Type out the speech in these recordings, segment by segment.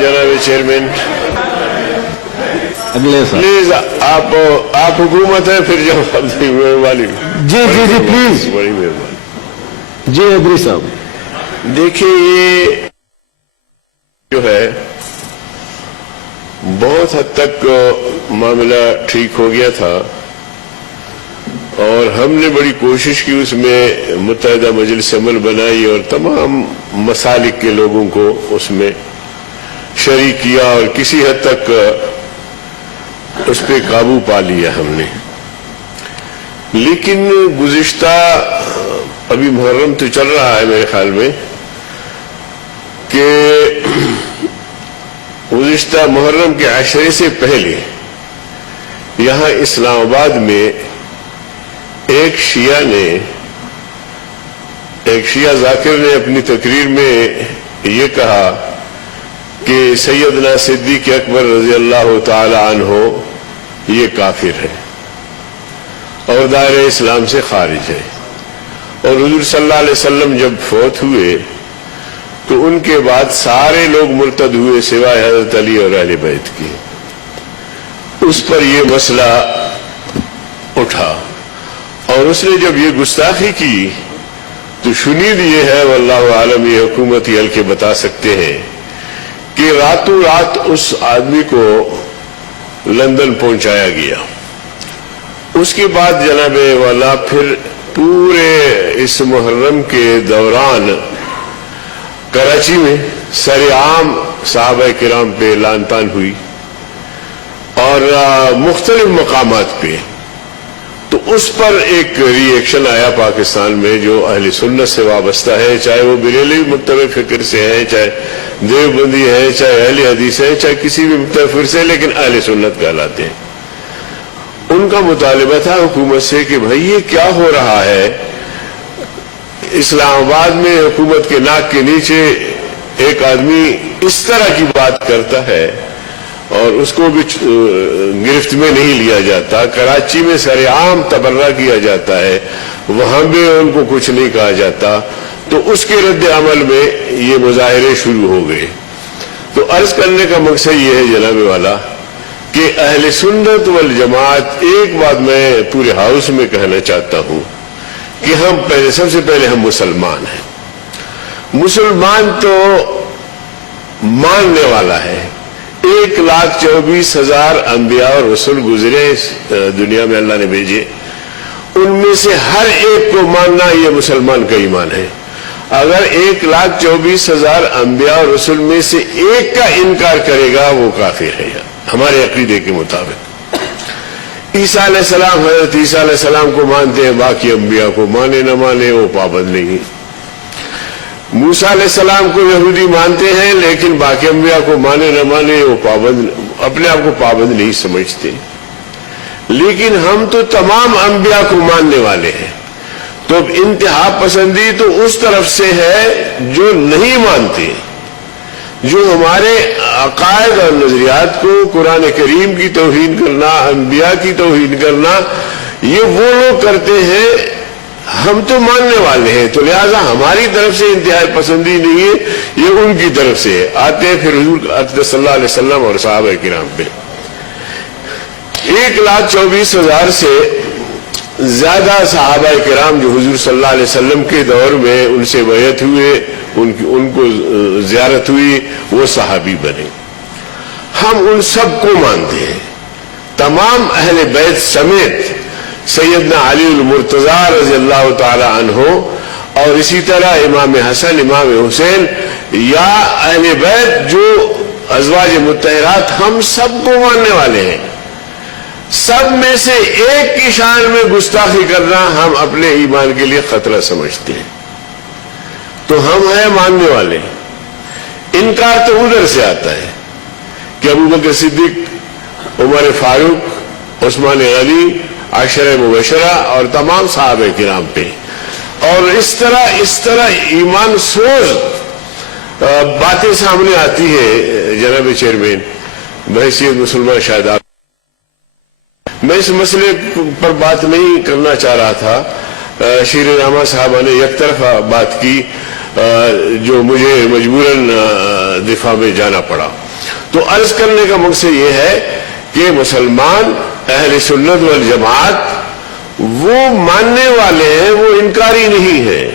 جناب چیئرمین اگلے سال پلیز آپ حکومت ہے پھر جواب دیں، مہربانی جی پلیز بڑی مہربانی۔ جی ادری صاحب دیکھیے یہ جو ہے بہت حد تک معاملہ ٹھیک ہو گیا تھا اور ہم نے بڑی کوشش کی، اس میں متحدہ مجلس عمل بنائی اور تمام مسالک کے لوگوں کو اس میں شریک کیا اور کسی حد تک اس پہ قابو پا لیا ہم نے۔ لیکن گزشتہ ابھی محرم تو چل رہا ہے میرے خیال میں کہ گزشتہ محرم کے عشرے سے پہلے یہاں اسلام آباد میں ایک شیعہ ذاکر نے اپنی تقریر میں یہ کہا کہ سیدنا صدیق اکبر رضی اللہ تعالی عنہ یہ کافر ہے اور دائرہ اسلام سے خارج ہے، اور حضور صلی اللہ علیہ وسلم جب فوت ہوئے تو ان کے بعد سارے لوگ مرتد ہوئے سوائے حضرت علی اور اہل بیت کی۔ اس پر یہ مسئلہ اٹھا اور اس نے جب یہ گستاخی کی تو شنید یہ ہے، واللہ عالم یہ حکومت ہی ہلکے بتا سکتے ہیں، کہ راتوں رات اس آدمی کو لندن پہنچایا گیا۔ اس کے بعد جناب والا پھر پورے اس محرم کے دوران کراچی میں سر عام صحابہ کرام پہ لعن طعن ہوئی اور مختلف مقامات پہ، تو اس پر ایک ری ایکشن آیا پاکستان میں جو اہل سنت سے وابستہ ہے، چاہے وہ بریلوی مکتب فکر سے ہیں، چاہے دیوبندی ہے، چاہے اہل حدیث ہے، چاہے کسی بھی مکتب فکر سے، لیکن اہل سنت کہلاتے ہیں۔ ان کا مطالبہ تھا حکومت سے کہ بھائی یہ کیا ہو رہا ہے، اسلام آباد میں حکومت کے ناک کے نیچے ایک آدمی اس طرح کی بات کرتا ہے اور اس کو بھی گرفت میں نہیں لیا جاتا، کراچی میں سر عام تبرہ کیا جاتا ہے، وہاں بھی ان کو کچھ نہیں کہا جاتا، تو اس کے رد عمل میں یہ مظاہرے شروع ہو گئے۔ تو عرض کرنے کا مقصد یہ ہے جناب والا کہ اہل سنت والجماعت، ایک بات میں پورے ہاؤس میں کہنا چاہتا ہوں کہ سب سے پہلے ہم مسلمان ہیں۔ مسلمان تو ماننے والا ہے، 1,24,000 انبیاء اور رسول گزرے اس دنیا میں، اللہ نے بھیجے، ان میں سے ہر ایک کو ماننا یہ مسلمان کا ایمان ہے۔ اگر 1,24,000 انبیاء اور رسول میں سے ایک کا انکار کرے گا وہ کافر ہے ہمارے عقیدے کے مطابق۔ عیسیٰ علیہ السلام، حضرت عیسیٰ علیہ السلام کو مانتے ہیں، باقی انبیاء کو مانے نہ مانے وہ پابند نہیں۔ موسیٰ علیہ السلام کو یہودی مانتے ہیں لیکن باقی انبیاء کو مانے نہ مانے وہ پابند، اپنے آپ کو پابند نہیں سمجھتے۔ لیکن ہم تو تمام انبیاء کو ماننے والے ہیں، تو اب انتہا پسندی تو اس طرف سے ہے جو نہیں مانتے، جو ہمارے عقائد اور نظریات کو، قرآن کریم کی توہین کرنا، انبیاء کی توہین کرنا، یہ وہ لوگ کرتے ہیں، ہم تو ماننے والے ہیں، تو لہذا ہماری طرف سے انتہائی پسندی نہیں ہے، یہ ان کی طرف سے ہے۔ آتے ہیں پھر حضور صلی اللہ علیہ وسلم اور صحابہ کرام پہ۔ 1,24,000 سے زیادہ صحابہ کرام جو حضور صلی اللہ علیہ وسلم کے دور میں ان سے بیعت ہوئے، ان کو زیارت ہوئی، وہ صحابی بنے۔ ہم ان سب کو مانتے ہیں، تمام اہل بیت سمیت سیدنا علی المرتضیٰ رضی اللہ تعالی عنہ، اور اسی طرح امام حسن، امام حسین، یا اہل بیت جو ازواج مطہرات، ہم سب کو ماننے والے ہیں۔ سب میں سے ایک کی شان میں گستاخی کرنا ہم اپنے ایمان کے لیے خطرہ سمجھتے ہیں، تو ہم ہیں ماننے والے۔ انکار تو ادھر سے آتا ہے کہ ابوبکر صدیق، عمر فاروق، عثمان غنی، عشرہ مبشرہ اور تمام صحابہ کرام پہ، اور اس طرح ایمان سوز باتیں سامنے آتی ہے جناب چیئرمین بحیثیت مسلمان شاہد۔ میں اس مسئلے پر بات نہیں کرنا چاہ رہا تھا، شیر نامہ صاحبہ نے یک طرفہ بات کی، جو مجھے مجبوراً دفاع میں جانا پڑا. تو عرض کرنے کا مقصد یہ ہے کہ مسلمان اہل سنت والجماعت وہ ماننے والے ہیں، وہ انکاری نہیں ہیں.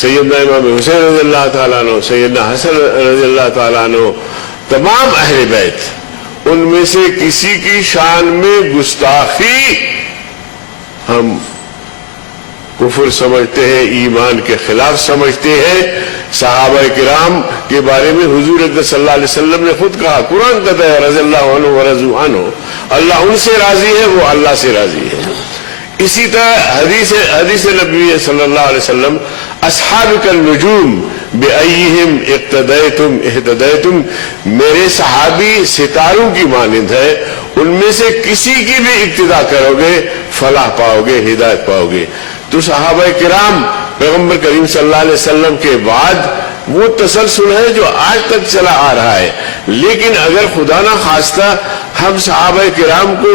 سیدنا امام حسین رضی اللہ تعالیٰ عنہ، سیدنا حسن رضی اللہ تعالیٰ عنہ، تمام اہل بیت، ان میں سے کسی کی شان میں گستاخی ہم کفر سمجھتے ہیں، ایمان کے خلاف سمجھتے ہیں. صحابہ کرام کے بارے میں حضور اکرم صلی اللہ علیہ وسلم نے خود کہا، قرآن کہتا ہے رضی اللہ عنہ ورضوا عنہ، اللہ ان سے راضی ہے، وہ اللہ سے راضی ہے. اسی طرح حدیث نبی صلی اللہ علیہ وسلم، اصحابک النجوم بأیہم اقتدیتم اہتدیتم، میرے صحابی ستاروں کی مانند ہے، ان میں سے کسی کی بھی اقتداء کرو گے فلاح پاؤ گے، ہدایت پاؤ گے. تو صحابہ کرام پیغمبر کریم صلی اللہ علیہ وسلم کے بعد وہ تسلسل ہے جو آج تک چلا آ رہا ہے. لیکن اگر خدا نہ خواستہ ہم صحابہ کرام کو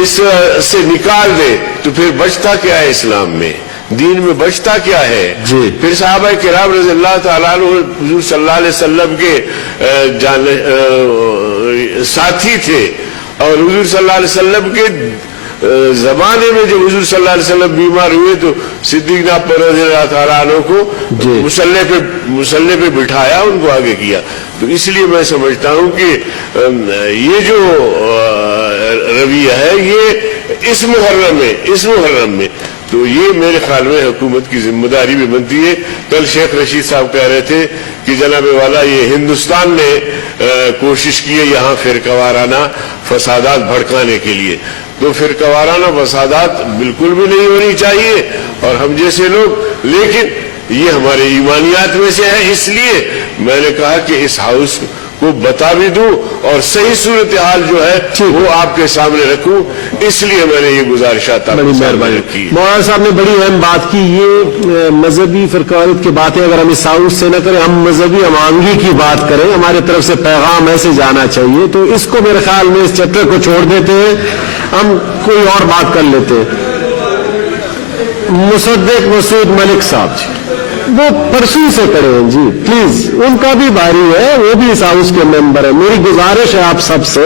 اس سے نکال دے تو پھر بچتا کیا ہے اسلام میں، دین میں بچتا کیا ہے؟ پھر صحابہ کرام رضی اللہ تعالیٰ عنہ حضور صلی اللہ علیہ وسلم کے ساتھی تھے، اور حضور صلی اللہ علیہ وسلم کے زمانے میں جب حضور صلی اللہ علیہ وسلم بیمار ہوئے تو صدیق اکبر رضی اللہ تعالیٰ عنہ کو مسلح پہ بٹھایا، ان کو آگے کیا. تو اس لیے میں سمجھتا ہوں کہ یہ جو رویہ ہے یہ اس محرم میں تو یہ میرے خیال میں حکومت کی ذمہ داری بھی بنتی ہے. کل شیخ رشید صاحب کہہ رہے تھے کہ جناب والا یہ ہندوستان نے کوشش کی ہے یہاں فرقہ وارانہ فسادات بھڑکانے کے لیے. تو فرقہ وارانہ فسادات بالکل بھی نہیں ہونی چاہیے، اور ہم جیسے لوگ، لیکن یہ ہمارے ایمانیات میں سے ہے. اس لیے میں نے کہا کہ اس ہاؤس کو بتا بھی دوں اور صحیح صورتحال جو ہے وہ آپ کے سامنے رکھوں، اس لیے میں نے یہ گزارشات آپ کے سامنے رکھی. مولانا صاحب نے بڑی اہم بات کی، یہ مذہبی فرقواریت کی باتیں اگر ہم اس ہاؤس سے نہ کریں، ہم مذہبی امانگی کی بات کریں، ہمارے طرف سے پیغام ایسے جانا چاہیے. تو اس کو میرے خیال میں اس چیپٹر کو چھوڑ دیتے ہیں، ہم کوئی اور بات کر لیتے ہیں. مصدق مسعود ملک صاحب جی، وہ پرسوں سے کڑے ہیں جی، پلیز، ان کا بھی باری ہے، وہ بھی اس ہاؤس کے ممبر ہیں. میری گزارش ہے آپ سب سے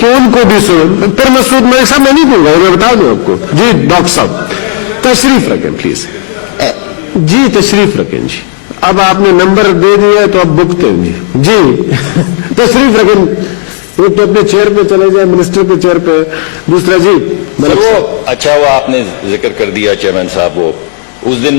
کہ ان کو بھی سنیں. پھر مسعود ملک صاحب میں نہیں دوں گا، میں بتا دوں آپ کو. جی ڈاکٹر صاحب تشریف رکھیں پلیز. جی تشریف رکھیں جی. اب آپ نے نمبر دے دیا ہے تو اب بکتے ہیں جی. تشریف رکھیں. ایک تو اپنے چیئر پہ چلے جائیں، منسٹر کے چیئر پہ. دوسرا جی وہ اچھا ہوا آپ نے ذکر کر دیا چیئرمین صاحب، وہ اس دن